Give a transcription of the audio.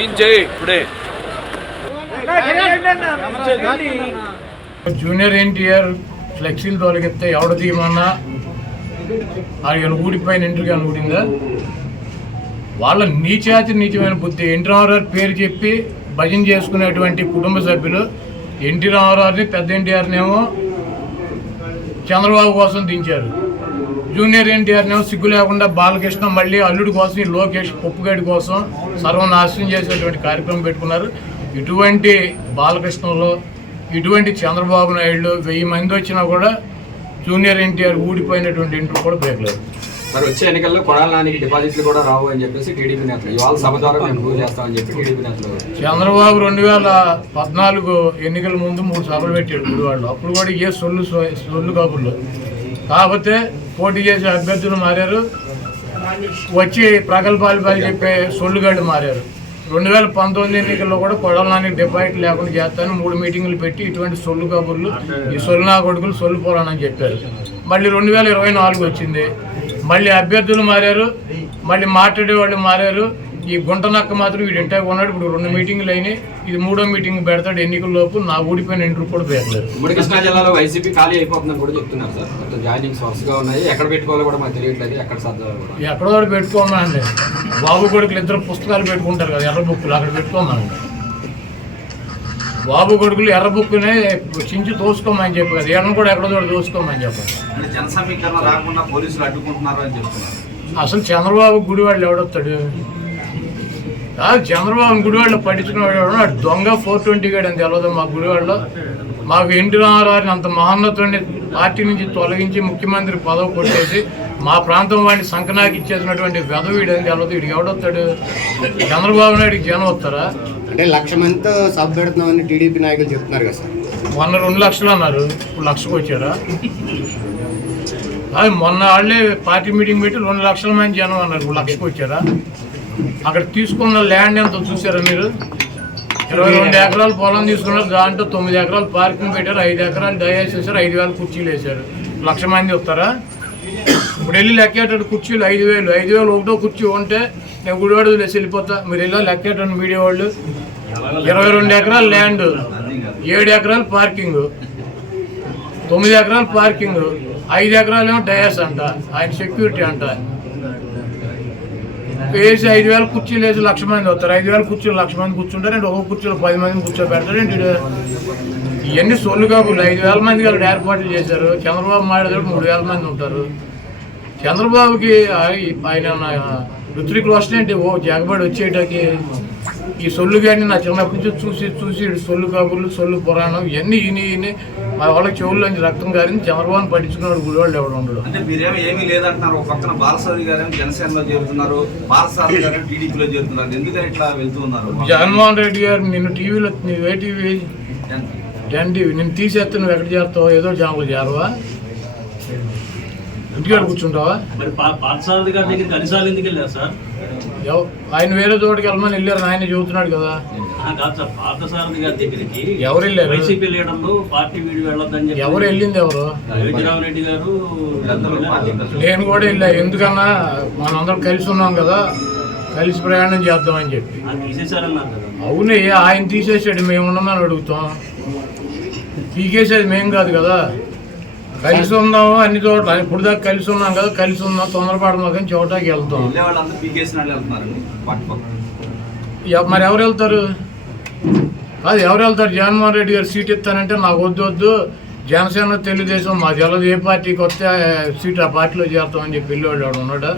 ఇప్పుడే జూనియర్ ఎన్టీఆర్ ఫ్లెక్సీలు తొలగిస్తే ఎవడ తీయమన్నా ఆయన ఊడిపోయిన ఇంటికి ఊడిందా? వాళ్ళ నీచమైన బుద్ధి. ఎన్టీ రామారావు పేరు చెప్పి భజన చేసుకునేటువంటి కుటుంబ సభ్యులు ఎన్టీ రామారావుని పెద్ద ఎన్టీఆర్ని ఏమో చంద్రబాబు కోసం దించారు. జూనియర్ ఎన్టీఆర్ని ఏమో సిగ్గు లేకుండా బాలకృష్ణ మళ్ళీ అల్లుడి కోసం ఈ లోకేష్ పప్పుగడ్డి కోసం సర్వనాశనం చేసేటువంటి కార్యక్రమం పెట్టుకున్నారు. ఇటువంటి బాలకృష్ణలో ఇటువంటి చంద్రబాబు నాయుడు 1000 మంది వచ్చినా కూడా జూనియర్ ఎన్టీఆర్ ఊడిపోయినటువంటి ఇంటర్ కూడా బేగలేదు. మరి వచ్చే ఎన్నికల్లో కొడాల నానికి డిపాజిట్లు కూడా రావు అని చెప్పేసి టీడీపీ నేతలు ఇవాళ సభ ద్వారా మేము ప్రూవ్ చేస్తామని చెప్పి టీడీపీ నేతలు. చంద్రబాబు 2014 ఎన్నికల ముందు 3 సభలు పెట్టాడు గుడివాళ్ళు. అప్పుడు కూడా ఏ సొల్లు కబుర్లు. కాకపోతే పోటీ చేసే అభ్యర్థులు మారారు, వచ్చి ప్రగల్భాలు చెప్పే సొల్లుగాళ్ళు మారారు. 2019 ఎన్నికల్లో కూడా కొడాల నానికి డిపాజిట్ లేకుండా చేస్తాను 3 మీటింగులు పెట్టి ఇటువంటి సొల్లు కబుర్లు, ఈ సొల్లు నా కొడుకులు సొల్లు పోరానని చెప్పారు. మళ్ళీ 2024 వచ్చింది, మళ్ళీ అభ్యర్థులు మారారు, మళ్ళీ మాట్లాడేవాళ్ళు మారారు. ఈ గుంట నక్క మాత్రం వీడు ఇంటే ఉన్నాడు. ఇప్పుడు 2 మీటింగులు అయినాయి, ఇది 3వ మీటింగ్ పెడతాడు ఎన్నికల్లోపు. నా ఊడిపోయిన ఇంటర్ కూడా పెడతారు. ఉమ్మడి కృష్ణా జిల్లాలో వైసీపీ ఖాళీ అయిపోతుందని కూడా చెప్తున్నారు సార్. మొత్తం జాయినింగ్స్ వరుసగా ఉన్నాయి, ఎక్కడ పెట్టుకోవాలో కూడా మాకు తెలియట్లేదు. ఎక్కడ సర్దాలు కూడా ఎక్కడో ఒకటి పెట్టుకోమండి. బాబు కొడుకులు 2 పుస్తకాలు పెట్టుకుంటారు కదా, ఎర్ర బుక్కులు, అక్కడ పెట్టుకోమండి. బాబు కొడుకులు ఎర్ర బుక్కునే చించి తోసుకోమని చెప్పి కదా, ఎర్రను కూడా ఎక్కడో చోట తోసుకోమని చెప్పండి. జన సమీకరణ రాకుండా పోలీసులు అడ్డుకుంటున్నారు అని చెప్తున్నారు. అసలు చంద్రబాబు గుడివాళ్ళు ఎవడొస్తాడు? చంద్రబాబు గుడివాళ్ళు పట్టించుకున్నాడు దొంగ 420 గడు అని తెలియదు. మా గుడివాళ్ళలో మాకు ఎన్టీ రామారావుని అంత మహోన్నతుడిని పార్టీ నుంచి తొలగించి ముఖ్యమంత్రి పదవి కొట్టేసి మా ప్రాంతం వాడిని సంకనాకి ఇచ్చేసినటువంటి వెధవీడు అని తెలియదు. వీడికి ఎవడొస్తాడు? చంద్రబాబు నాయుడికి జనం వస్తారా? అంటే 1,00,000 మందితో సభ పెడుతున్నామని టీడీపీ నాయకులు చెప్తున్నారు కదా సార్. మొన్న 2 లక్షలు అన్నారు, ఇప్పుడు 1,00,000కి వచ్చారా? అది మొన్న వాళ్ళే పార్టీ మీటింగ్ పెట్టి 2 లక్షల మంది జనం అన్నారు, ఇప్పుడు 1,00,000కి వచ్చారా? అక్కడ తీసుకున్న ల్యాండ్ ఎంత చూసారా మీరు? 22 ఎకరాలు పొలం తీసుకున్నారు, దాంట్లో 9 ఎకరాలు పార్కింగ్ పెట్టారు, 5 ఎకరాలు డయాస్ వేశారు, 5,000 కుర్చీలు వేశారు. 1,00,000 మంది వస్తారా? ఇప్పుడు వెళ్ళి లెక్కేటాడు కుర్చీలు 5,000 ఒకటో కుర్చీ ఉంటే నేను గుడివాడ వేసి వెళ్ళిపోతా. మీరు వెళ్ళా లెక్కేటాడు మీడియా వాళ్ళు. 22 ఎకరాలు ల్యాండ్, 7 ఎకరాలు పార్కింగ్, 9 ఎకరాలు పార్కింగ్, 5 ఎకరాలు ఏమో డయాస్ అంట, ఆయన సెక్యూరిటీ అంట. వేసి 5,000 కుర్చీలు వేసి 1,00,000 మంది వస్తారు. 5,000 కుర్చీలు 1,00,000 మంది కూర్చుంటారు. అంటే ఒక కుర్చీలో 10 మందిని కూర్చోబెడతారు. ఇవన్నీ సొల్లు కాకుండా 5,000 మంది వాళ్ళు ఏర్పాట్లు చేశారు. చంద్రబాబు మాట్లాడేటప్పుడు 3,000 మంది ఉంటారు. చంద్రబాబుకి ఆయన ఋత్విక్ రోషన్ ఏంటి ఓ జగబడి వచ్చేటకి ఈ సొల్లు కానీ నా చిన్నప్పటి నుంచి చూసి సొల్లు కబుర్లు, సొల్లు పురాణం ఇవన్నీ ఈయన మా వాళ్ళకి చెవుల్లోంచి రక్తం గారిని చంద్రబాబు పట్టించుకున్నాడు గుడివాళ్ళు ఎవడు ఉండడు. అంటే మీరేమో ఏమీ లేదంటున్నారు. ఒక పక్కన బాలసారి గారు జనసేనలో చేరుతున్నారు, బాలసారి గారు టీడీపీలో చేరుతున్నారు. ఎందుకని ఇట్లా వెళ్తూ ఉన్నారు? జగన్మోహన్ రెడ్డి గారు నిన్ను టీవీలో ఏ టీవీ 10 టీవీ నిన్ను తీసేస్తే నువ్వు ఎక్కడ చేస్తావు? ఏదో ఛానల్ చేరవా? ఇంటికాడ కూర్చుంటావా? ఆయన వేరే చోటుకి వెళ్ళమని వెళ్ళారు, ఆయన చెబుతున్నాడు కదా. ఎవరు వెళ్ళారు? ఎవరు వెళ్ళింది? ఎవరు? నేను కూడా వెళ్ళా. ఎందుకన్నా మనందరం కలిసి ఉన్నాం కదా, కలిసి ప్రయాణం చేద్దామని చెప్పి. అవునే, ఆయన తీసేసాడు, మేము ఉన్నామని అడుగుతాం. పీకేసేది మేం కాదు కదా. కలిసి ఉన్నాము అన్ని చోట్ల, ఇప్పుడు దాకా కలిసి ఉన్నాం కదా, కలిసి ఉన్నాం. తొందరపడమా కానీ చోటకి వెళ్తాం. మరి ఎవరు వెళ్తారు? అది ఎవరు వెళ్తారు? జగన్మోహన్ రెడ్డి గారు సీట్ ఇస్తానంటే నాకు వద్దు, జనసేన తెలుగుదేశం మాది ఎలా ఏ పార్టీకి వస్తే సీట్ ఆ పార్టీలో చేరుతామని చెప్పి వెళ్ళేవాడు ఉన్నాడా?